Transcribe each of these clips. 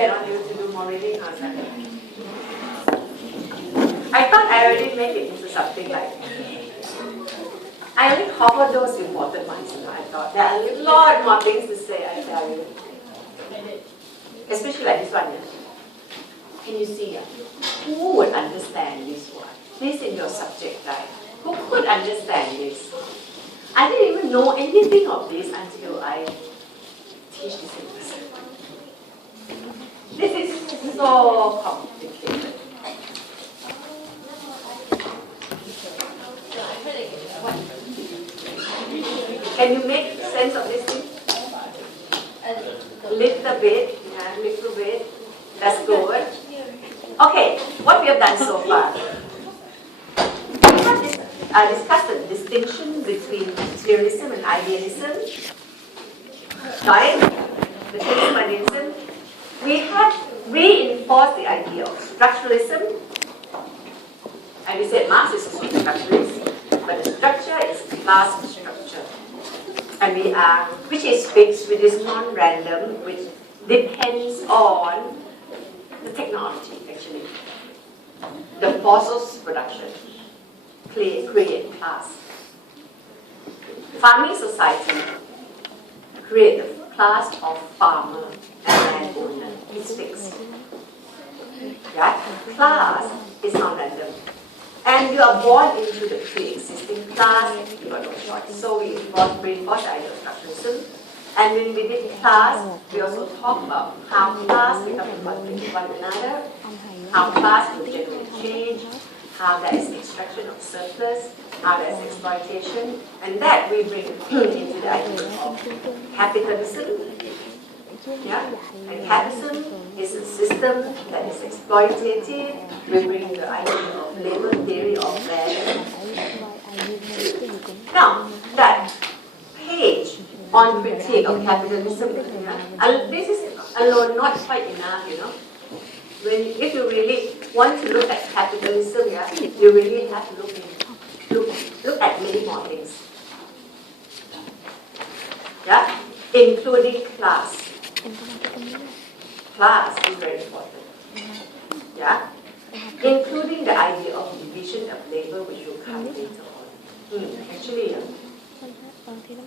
depend on you to do more reading or something. I thought I already made it into something like, I only covered those important ones. I thought there are a lot more things to say, I tell you. Especially like this one. Can you see? Who would understand this one? This in your subject guide. Who could understand this? I didn't even know anything of this until I teach this in class. This is so complicated. Can you make sense of this thing? Little bit, yeah, little bit. That's good. Okay, what we have done so far. We have discussed the distinction between materialism and idealism. Right? Materialism and idealism. We have reinforced the idea of structuralism. And we said Marx is a structuralist, but the structure is class structure. And we are, which is fixed, which is non-random, which depends on the technology, actually. The forces production create class. Farming society create the class of farmer and landowner. It's fixed. Yeah? Class is non-random. And you are born into the pre-existing class, you have no choice. So we reinforce the idea of structuralism. And when we did class, we also talk about how class becomes in conflict with one another, how class will generate change, how there is extraction of surplus, how there is exploitation, and that we bring into the idea of capitalism. Yeah? And capitalism is a system that is exploitative. We bring the idea of labor theory of value. Now, that page on critique of capitalism, this is alone not quite enough, if you really want to look at capitalism, you really have to look at many more things. Yeah? Including class. Class is very important. Yeah? Including the idea of division of labor, which will come later on. Actually,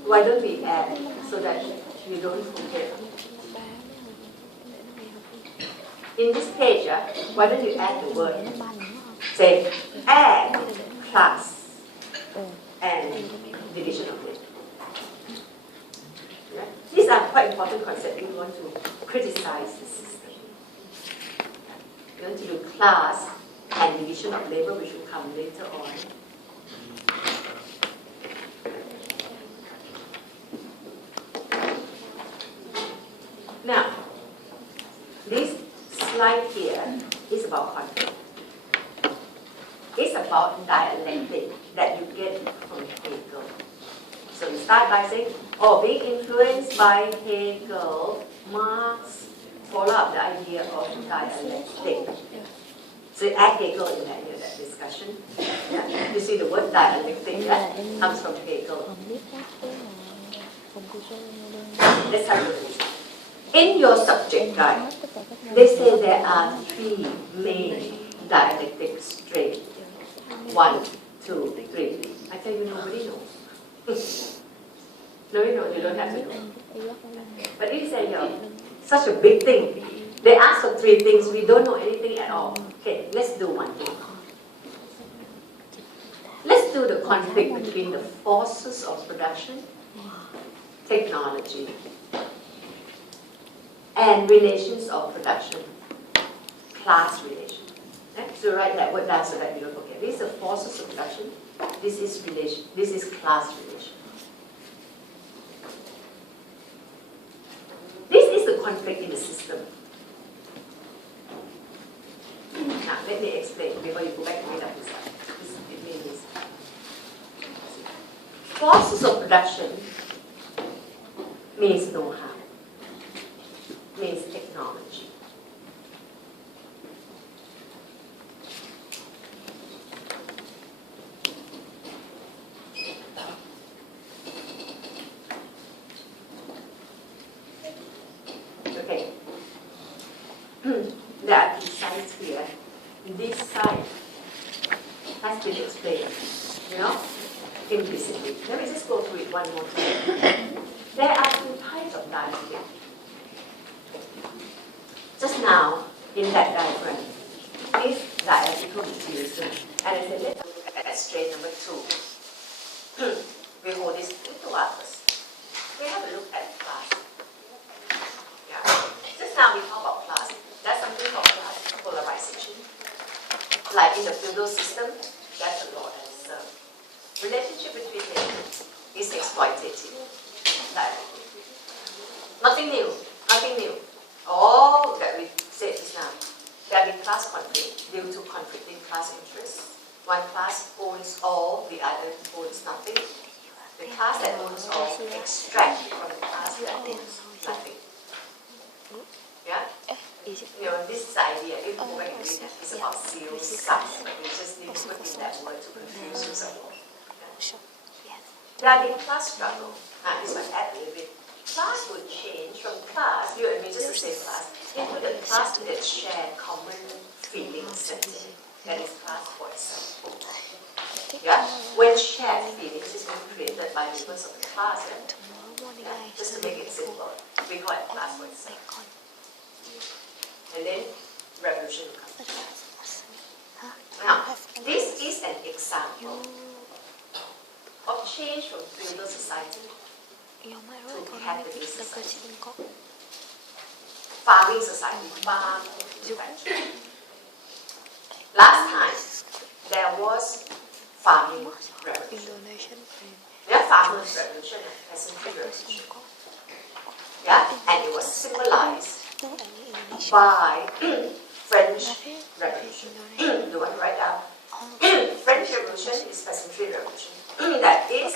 why don't we add so that you don't forget? In this page, why don't you add the word? Say, add class and division of labor. Yeah? These are quite important concepts if you want to criticize the system. You want to do class and division of labor, which will come later on. Now, this slide here is about conflict. It's about dialectic that you get from Hegel. So we start by saying, being influenced by Hegel, Marx follow up the idea of dialectic. So you add Hegel in that discussion. Yeah? You see the word dialectic comes from Hegel. Let's have a look at this. In your subject guide, they say there are three main dialectic strains. 1, 2, 3. I tell you, nobody knows. Nobody knows, you don't have to know. But it is such a big thing. They ask for 3 things, we don't know anything at all. Okay, let's do one thing. Let's do the conflict between the forces of production, technology, and relations of production, class relations. So write that word down so that you don't forget. These are forces of production. This is relation. This is class relation. This is the conflict in the system. Now let me explain before you go back and read up this stuff. It means forces of production means know-how. Means technology. Okay. there are two sides here. This side has been explained, implicitly. Let me just go through it one more time. There are two types of diaphragm. Just now, in that diagram, is dialectical materialism. And I said, let's look at strain number 2. We hold this little up first. We have a look at class. Yeah. Just now we talk about class. There's something called class polarization. Like in the feudal system, that's a law that is relationship between them is exploitative. Nothing new. Nothing new. All that we said just now. There will be class conflict due to conflicting class interests. One class owns all, the other owns nothing. The class that owns all extract from the class that owns nothing. Yeah? This is the idea. If you go back and read it, it's about zero sums. We just need to put in that word to confuse you some more. Yeah? There will be class struggle. This one add a little bit. Class would change from class, you and me just the same class, into the class that share common feelings. That is class for itself. Yeah? When shared feelings is being created by members of the class, just to make it simple, we call it class for itself. And then revolution will come. Now, this is an example of change from feudal society to capitalist society. Farming society, farm manufacturing. Last time, there was farming revolution. Yeah, farmers revolution and peasantry revolution. Yeah, and it was symbolized by French Revolution. You want to write down? French Revolution is peasantry revolution. That is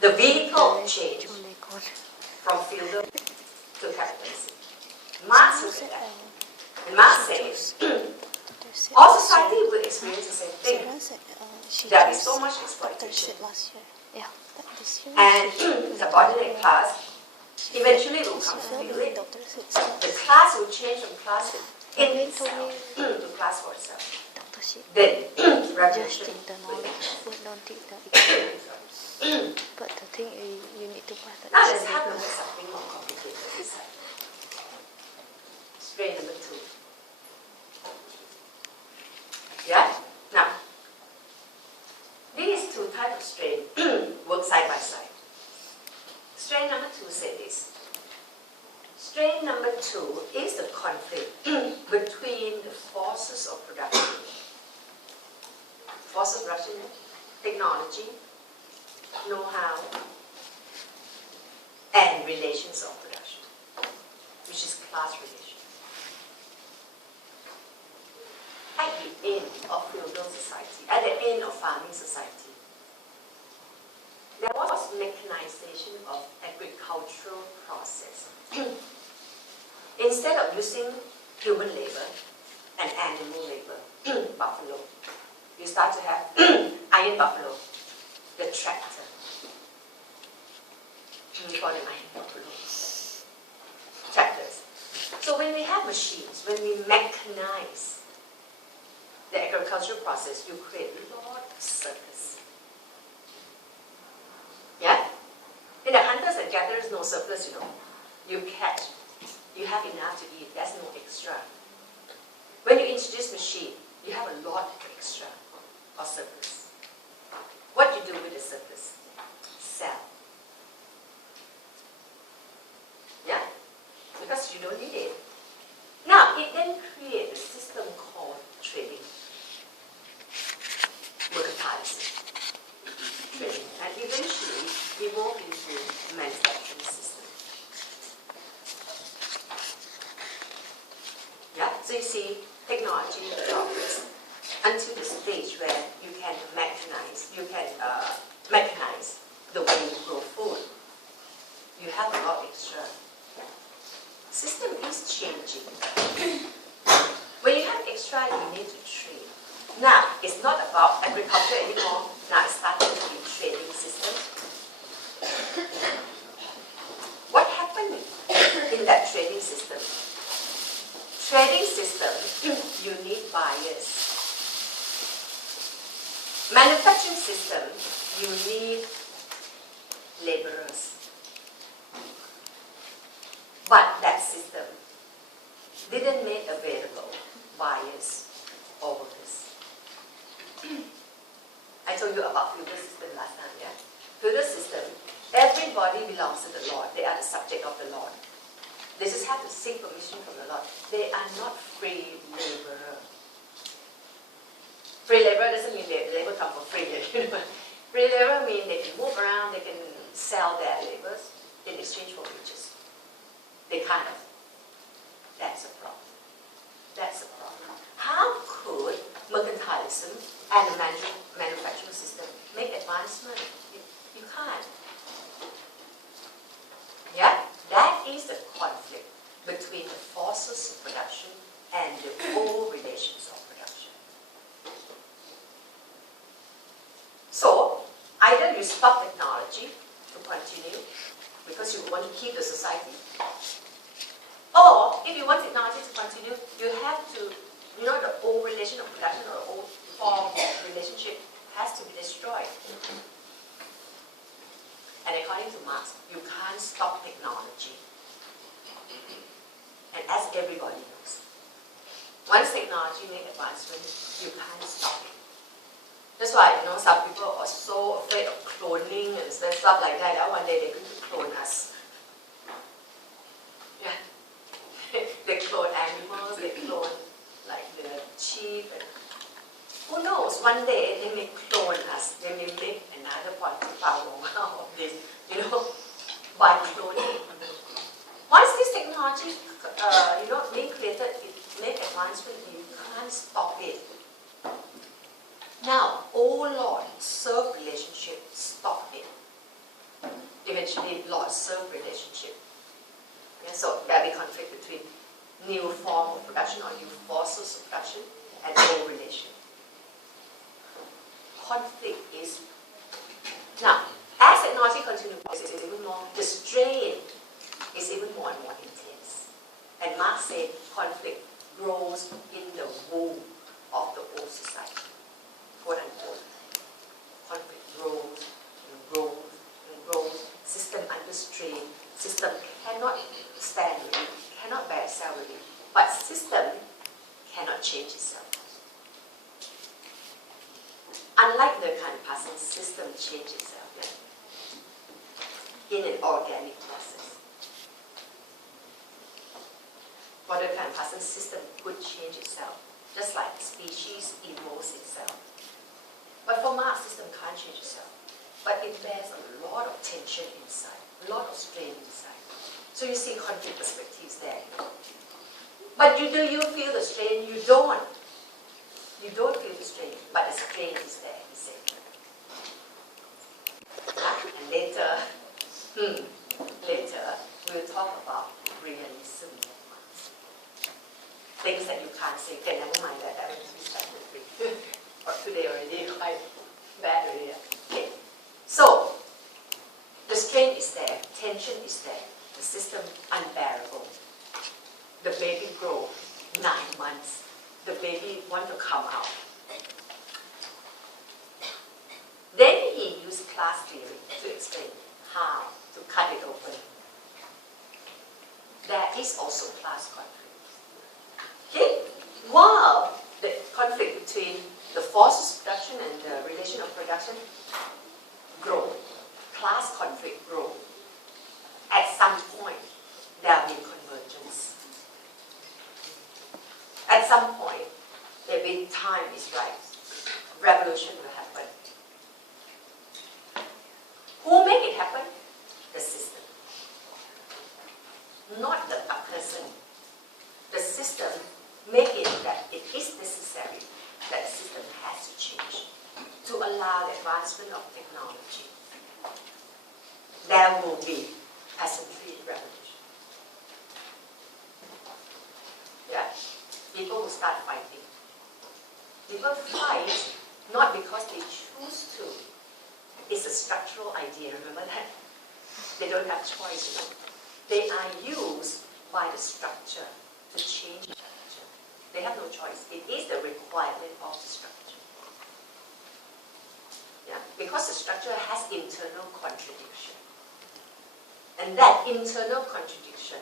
the vehicle change from feudal to capitalism. Marx looked at that. And Marx says, all society will experience the same thing. There will be so much exploitation. And subordinate class eventually will come to feel it. The class will change from class in itself to class for itself. Then revolution will But the thing is, you need to pass that. now let's have a look at something more complicated this time. Strain number 2. Yeah? Now, these two types of strain work side by side. Strain number 2 says this. Strain number 2 is the conflict between the forces of production. Force of production, technology, know-how, and relations of production, which is class relations. At the end of feudal society, at the end of farming society, there was mechanization of agricultural process. Instead of using human labor and animal labor, buffalo, you start to have iron buffalo, the tractor. We call them iron buffalo. Tractors. So when we have machines, when we mechanize the agricultural process, you create a lot of surplus. Yeah? In the hunters and gatherers, no surplus, You catch, you have enough to eat, there's no extra. When you introduce machine, you have a lot extra or surplus. What do you do with the surplus? Sell. Yeah? Because you don't need it. Now, it then creates a system called trading. Mercantilism. Trading. And eventually evolved into a manufacturing system. Yeah? So you see, technology progress until the stage where you can mechanize the way you grow food. You have a lot extra. System is changing. When you have extra, you need to trade. Now, it's not about agriculture anymore. Now it's starting to be trading system. What happened in that trading system? Trading system, you need buyers. Manufacturing system, you need laborers. But that system didn't make available buyers or workers. I told you about feudal system last time, yeah? Feudal system, everybody belongs to the Lord. They are the subject of the Lord. They just have to seek permission from the Lord. They are not free laborer. Free laborer doesn't mean they labor come for free. Free laborer means they can move around, they can sell their labors in exchange for wages. They kind of. That's a problem. That's a problem. How could mercantilism and a manufacturing system make advancement? You can't. Yeah? That is the conflict between the forces of production and the old relations of production. So, either you stop technology to continue because you want to keep the society, or if you want technology to continue, you have to, the old relation of production or the old form of relationship has to be destroyed. And according to Marx, you can't stop technology. And as everybody knows, once technology makes advancement, you can't stop it. That's why, some people are so afraid of cloning and stuff like that, that one day they're going to clone us. Yeah. They clone animals, they clone like the sheep, and who knows, one day they may clone us, they may make another Pontifao out of this, by cloning. Once this technology, being created, it make advancement, you can't stop it. Now, Lord, serve relationship, stop it. Eventually, Lord, serve relationship. Yeah, so there will be conflict between new form of production or new forces of production and old relation. Conflict is, now, as technology continues, it's even more, the strain is even more and more intense. And Marx said conflict grows in the womb of the old society, quote unquote. Conflict grows and grows and grows. System under strain. System cannot stand with it, cannot bear itself with it. But system cannot change itself. Unlike the kind of person, system changes itself in an organic process. For the kind of person, system could change itself, just like species evolves itself. But for Marx, system can't change itself. But it bears a lot of tension inside, a lot of strain inside. So you see conflict perspectives there. But do you feel the strain? You don't. You don't feel the strain, but the strain is there, he said. And later, we'll talk about realism. Things that you can't say. Okay, never mind that. That will be started. Or today already, quite bad already. Okay. So, the strain is there, tension is there, the system unbearable. The baby grows 9 months. The baby want to come out. Then he used class theory to explain how to cut it open. There is also class conflict. Okay? While the conflict between the forces of production and the relation of production grow, class conflict grow. At some point, there will be convergence. At some point, maybe time is right, revolution will happen. Who make it happen? The system. Not the person. The system make it that it is necessary that the system has to change to allow the advancement of technology. There will be peasantry revolution. Yeah. People will start fighting. People fight not because they choose to. It's a structural idea, remember that? They don't have choice, They are used by the structure to change the structure. They have no choice. It is the requirement of the structure. Yeah? Because the structure has internal contradiction. And that internal contradiction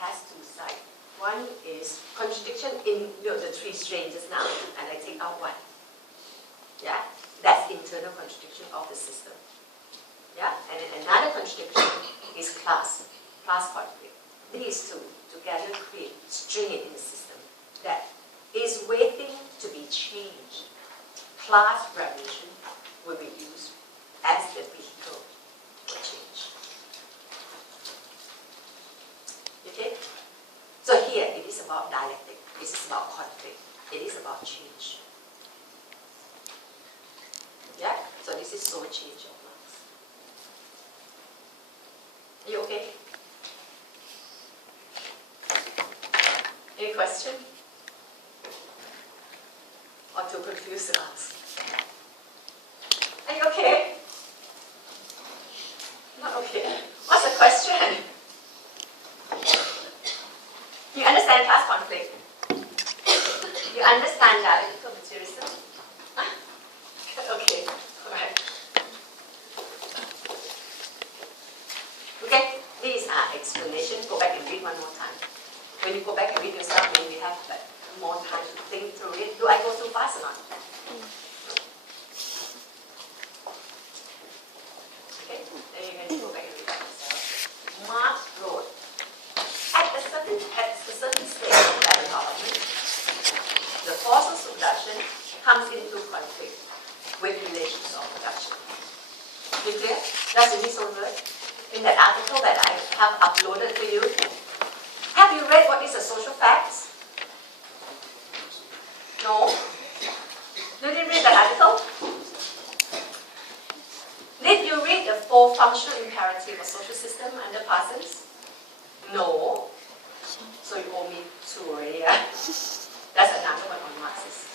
has two sides. One is contradiction in the three strains just now, and I take out one. Yeah? That's internal contradiction of the system. Yeah? And then another contradiction is class conflict. These two together create strain in the system that is waiting to be changed. Class revolution will be used as the vehicle for change. Okay? So here it is about dialectic, it is about conflict, it is about change. Yeah? So this is soul change of Marx. Are you okay? Any question? Or too confused to ask? Are you okay? Not okay. What's the question? You understand class conflict? You understand dialectical materialism? Okay, alright. Okay, these are explanations. Go back and read one more time. When you go back and read yourself, then you have more time to think through it. Do I go too fast or not? Okay, then you're going to go back and read that yourself. Marx wrote, at a certain stage of development, the forces of production comes into conflict with relations of production. You clear? That's in his own word. In that article that I have uploaded to you. Have you read what is a social facts? No? You didn't read that article? Did you read the four functional imperative of social system under Parsons? No. So you owe me two already, yeah? That's another one on Marxist.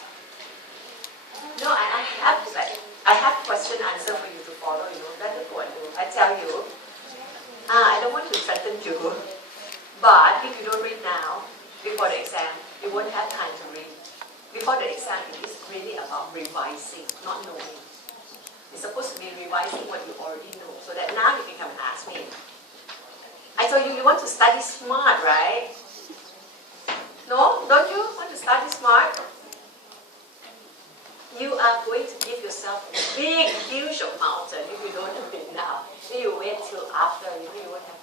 No, I have question answer for you to follow, Let it go and do. I tell you, I don't want to threaten you, but if you don't read now, before the exam, you won't have time to read. Before the exam, it is really about revising, not knowing. It's supposed to be revising what you already know, so that now you can come and ask me. I told you want to study smart, right? No? Don't you want to study smart? You are going to give yourself a big, huge mountain if you don't do it now. If you wait till after, you won't have